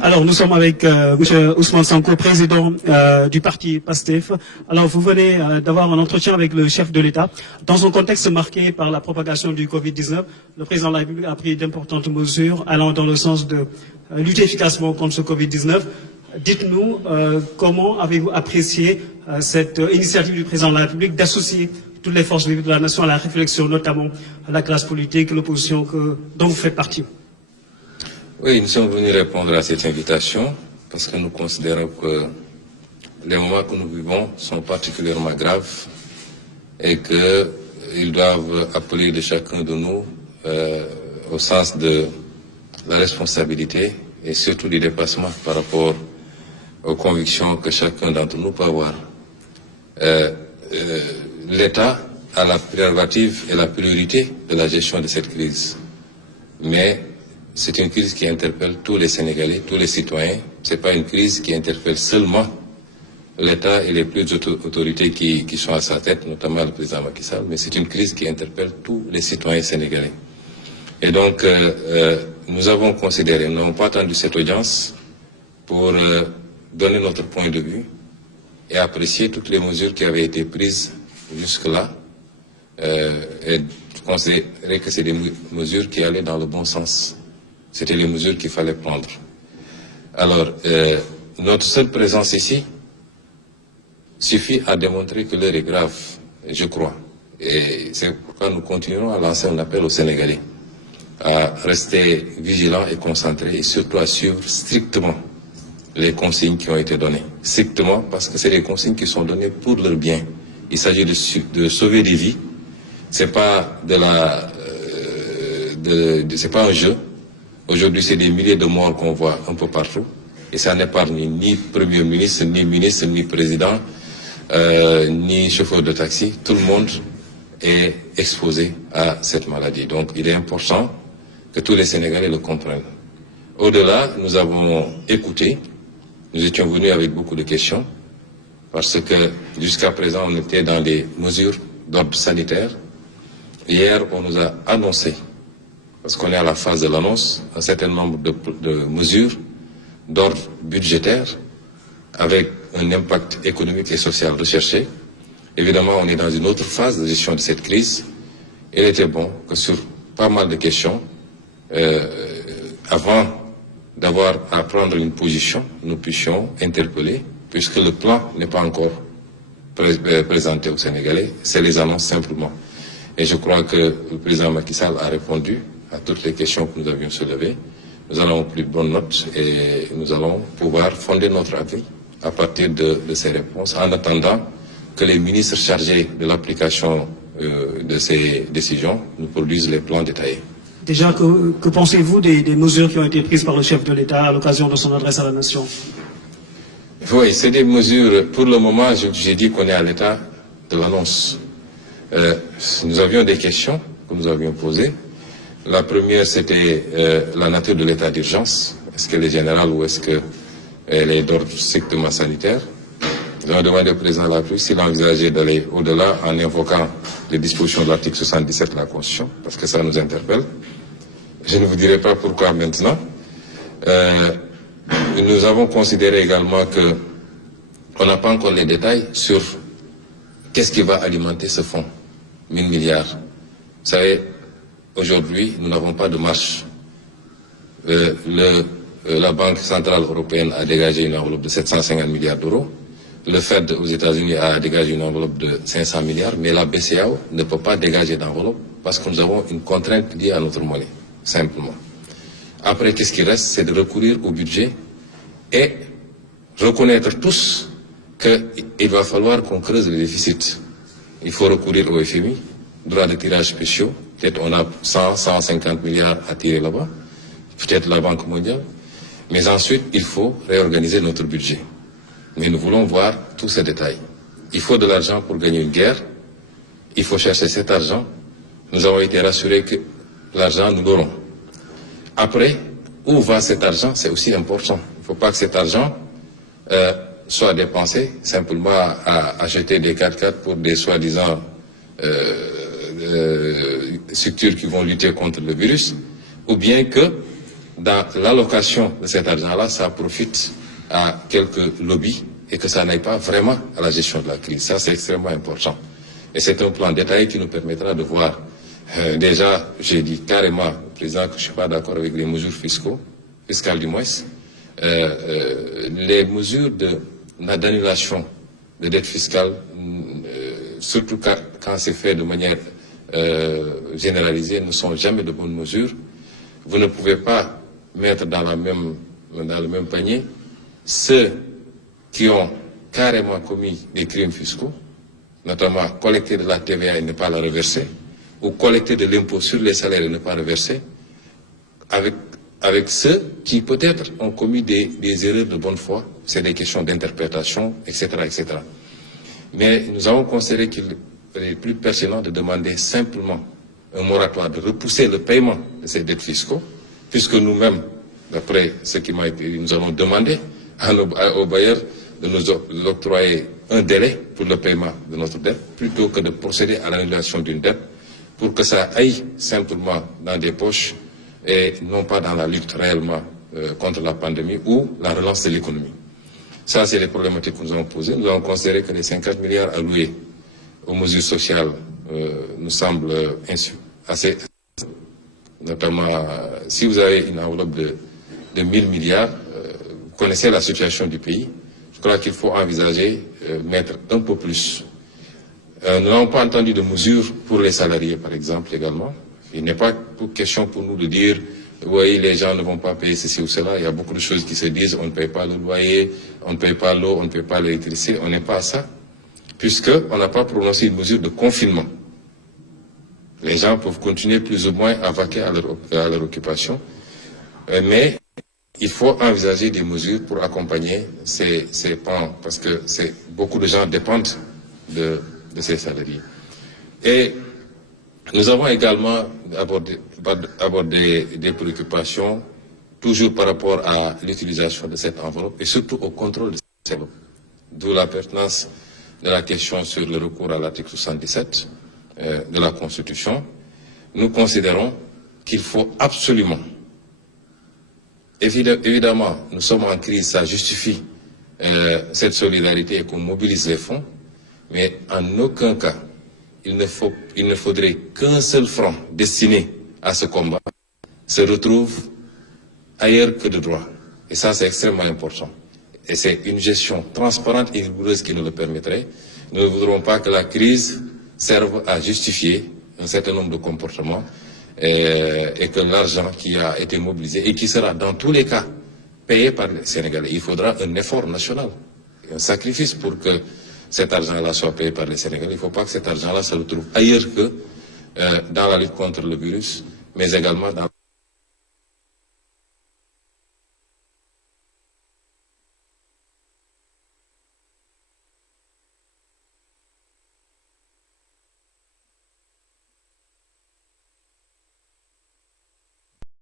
Alors, nous sommes avec M. Ousmane Sanko, président du parti PASTEF. Alors, vous venez d'avoir un entretien avec le chef de l'État. Dans un contexte marqué par la propagation du Covid-19, le président de la République a pris d'importantes mesures allant dans le sens de lutter efficacement contre ce Covid-19. Dites-nous comment avez-vous apprécié cette initiative du président de la République d'associer toutes les forces vives de la nation à la réflexion, notamment à la classe politique, l'opposition dont vous faites partie? Oui, nous sommes venus répondre à cette invitation parce que nous considérons que les moments que nous vivons sont particulièrement graves et qu'ils doivent appeler de chacun de nous au sens de la responsabilité et surtout du dépassement par rapport aux convictions que chacun d'entre nous peut avoir. L'État a la prérogative et la priorité de la gestion de cette crise. Mais c'est une crise qui interpelle tous les Sénégalais, tous les citoyens. Ce n'est pas une crise qui interpelle seulement l'État et les plus hautes autorités qui sont à sa tête, notamment le président Macky Sall, mais c'est une crise qui interpelle tous les citoyens sénégalais. Et donc, nous avons considéré, nous n'avons pas attendu cette audience pour donner notre point de vue et apprécier toutes les mesures qui avaient été prises jusque-là et considérer que c'est des mesures qui allaient dans le bon sens. C'était les mesures qu'il fallait prendre. Alors, notre seule présence ici suffit à démontrer que l'heure est grave, je crois. Et c'est pourquoi nous continuerons à lancer un appel aux Sénégalais à rester vigilants et concentrés et surtout à suivre strictement les consignes qui ont été données. Strictement parce que c'est des consignes qui sont données pour leur bien. Il s'agit de sauver des vies. C'est pas c'est pas un jeu. Aujourd'hui, c'est des milliers de morts qu'on voit un peu partout. Et ça n'épargne ni Premier ministre, ni président, ni chauffeur de taxi. Tout le monde est exposé à cette maladie. Donc, il est important que tous les Sénégalais le comprennent. Au-delà, nous avons écouté. Nous étions venus avec beaucoup de questions. Parce que jusqu'à présent, on était dans les mesures d'ordre sanitaire. Hier, on nous a annoncé, parce qu'on est à la phase de l'annonce, un certain nombre de mesures d'ordre budgétaire avec un impact économique et social recherché. Évidemment, on est dans une autre phase de gestion de cette crise. Il était bon que sur pas mal de questions, avant d'avoir à prendre une position, nous puissions interpeller, puisque le plan n'est pas encore présenté aux Sénégalais, c'est les annonces simplement. Et je crois que le président Macky Sall a répondu à toutes les questions que nous avions soulevées. Nous allons plus de bonnes notes et nous allons pouvoir fonder notre avis à partir de ces réponses, en attendant que les ministres chargés de l'application de ces décisions nous produisent les plans détaillés. Déjà, que pensez-vous des mesures qui ont été prises par le chef de l'État à l'occasion de son adresse à la nation? Oui, c'est des mesures, pour le moment, j'ai dit qu'on est à l'état de l'annonce. Nous avions des questions que nous avions posées. La première, c'était la nature de l'état d'urgence. Est-ce qu'elle est générale ou est-ce qu'elle est d'ordre strictement sanitaire? Nous avons demandé au président de la République s'il envisageait d'aller au-delà en invoquant les dispositions de l'article 77 de la Constitution, parce que ça nous interpelle. Je ne vous dirai pas pourquoi maintenant. Nous avons considéré également qu'on n'a pas encore les détails sur qu'est-ce qui va alimenter ce fonds, 1000 milliards. Vous savez, aujourd'hui, nous n'avons pas de marche. La Banque centrale européenne a dégagé une enveloppe de 750 milliards d'euros. Le Fed aux États-Unis a dégagé une enveloppe de 500 milliards, mais la BCEAO ne peut pas dégager d'enveloppe parce que nous avons une contrainte liée à notre monnaie, simplement. Après, qu'est-ce qui reste? C'est de recourir au budget et reconnaître tous qu'il va falloir qu'on creuse le déficit. Il faut recourir au FMI, droit de tirage spéciaux. Peut-être on a 150 milliards à tirer là-bas, peut-être la Banque mondiale. Mais ensuite, il faut réorganiser notre budget. Mais nous voulons voir tous ces détails. Il faut de l'argent pour gagner une guerre. Il faut chercher cet argent. Nous avons été rassurés que l'argent, nous l'aurons. Après, où va cet argent? C'est aussi important. Il ne faut pas que cet argent soit dépensé simplement à acheter des 4x4 pour des soi-disant structures qui vont lutter contre le virus, ou bien que dans l'allocation de cet argent-là, ça profite à quelques lobbies et que ça n'aille pas vraiment à la gestion de la crise. Ça, c'est extrêmement important. Et c'est un plan détaillé qui nous permettra de voir. Déjà, j'ai dit carrément au président que je ne suis pas d'accord avec les mesures fiscales du moins. Les mesures d'annulation de dette fiscale, surtout quand c'est fait de manière généralisée, ne sont jamais de bonnes mesures. Vous ne pouvez pas mettre dans le même panier ceux qui ont carrément commis des crimes fiscaux, notamment collecter de la TVA et ne pas la reverser, ou collecter de l'impôt sur les salaires et ne pas reverser, avec ceux qui peut-être ont commis des erreurs de bonne foi, c'est des questions d'interprétation, etc., etc. Mais nous avons considéré qu'il est plus pertinent de demander simplement un moratoire, de repousser le paiement de ces dettes fiscaux, puisque nous-mêmes, d'après ce qui m'a été dit, nous allons demander aux bailleurs de nous octroyer un délai pour le paiement de notre dette, plutôt que de procéder à l'annulation d'une dette, pour que ça aille simplement dans des poches et non pas dans la lutte réellement contre la pandémie ou la relance de l'économie. Ça, c'est les problématiques que nous avons posées. Nous avons considéré que les 50 milliards alloués aux mesures sociales nous semblent assez, notamment si vous avez une enveloppe de 1000 milliards, vous connaissez la situation du pays. Je crois qu'il faut envisager mettre un peu plus. Nous n'avons pas entendu de mesures pour les salariés, par exemple, également. Il n'est pas question pour nous de dire, oui, les gens ne vont pas payer ceci ou cela. Il y a beaucoup de choses qui se disent, on ne paye pas le loyer, on ne paye pas l'eau, on ne paye pas l'électricité. On n'est pas à ça, puisqu'on n'a pas prononcé une mesure de confinement. Les gens peuvent continuer plus ou moins à vaquer à leur occupation, mais il faut envisager des mesures pour accompagner ces pans, parce que beaucoup de gens dépendent de ces salariés. Et nous avons également abordé des préoccupations, toujours par rapport à l'utilisation de cette enveloppe et surtout au contrôle de cette enveloppe. D'où la pertinence de la question sur le recours à l'article 77 de la Constitution. Nous considérons qu'il faut absolument, évidemment, nous sommes en crise, ça justifie cette solidarité et qu'on mobilise les fonds, mais en aucun cas, il ne faudrait qu'un seul franc destiné à ce combat se retrouve ailleurs que de droit. Et ça, c'est extrêmement important. Et c'est une gestion transparente et rigoureuse qui nous le permettrait. Nous ne voudrons pas que la crise serve à justifier un certain nombre de comportements et que l'argent qui a été mobilisé et qui sera dans tous les cas payé par les Sénégalais. Il faudra un effort national, un sacrifice pour que cet argent-là soit payé par les Sénégalais. Il ne faut pas que cet argent-là se retrouve ailleurs que dans la lutte contre le virus, mais également dans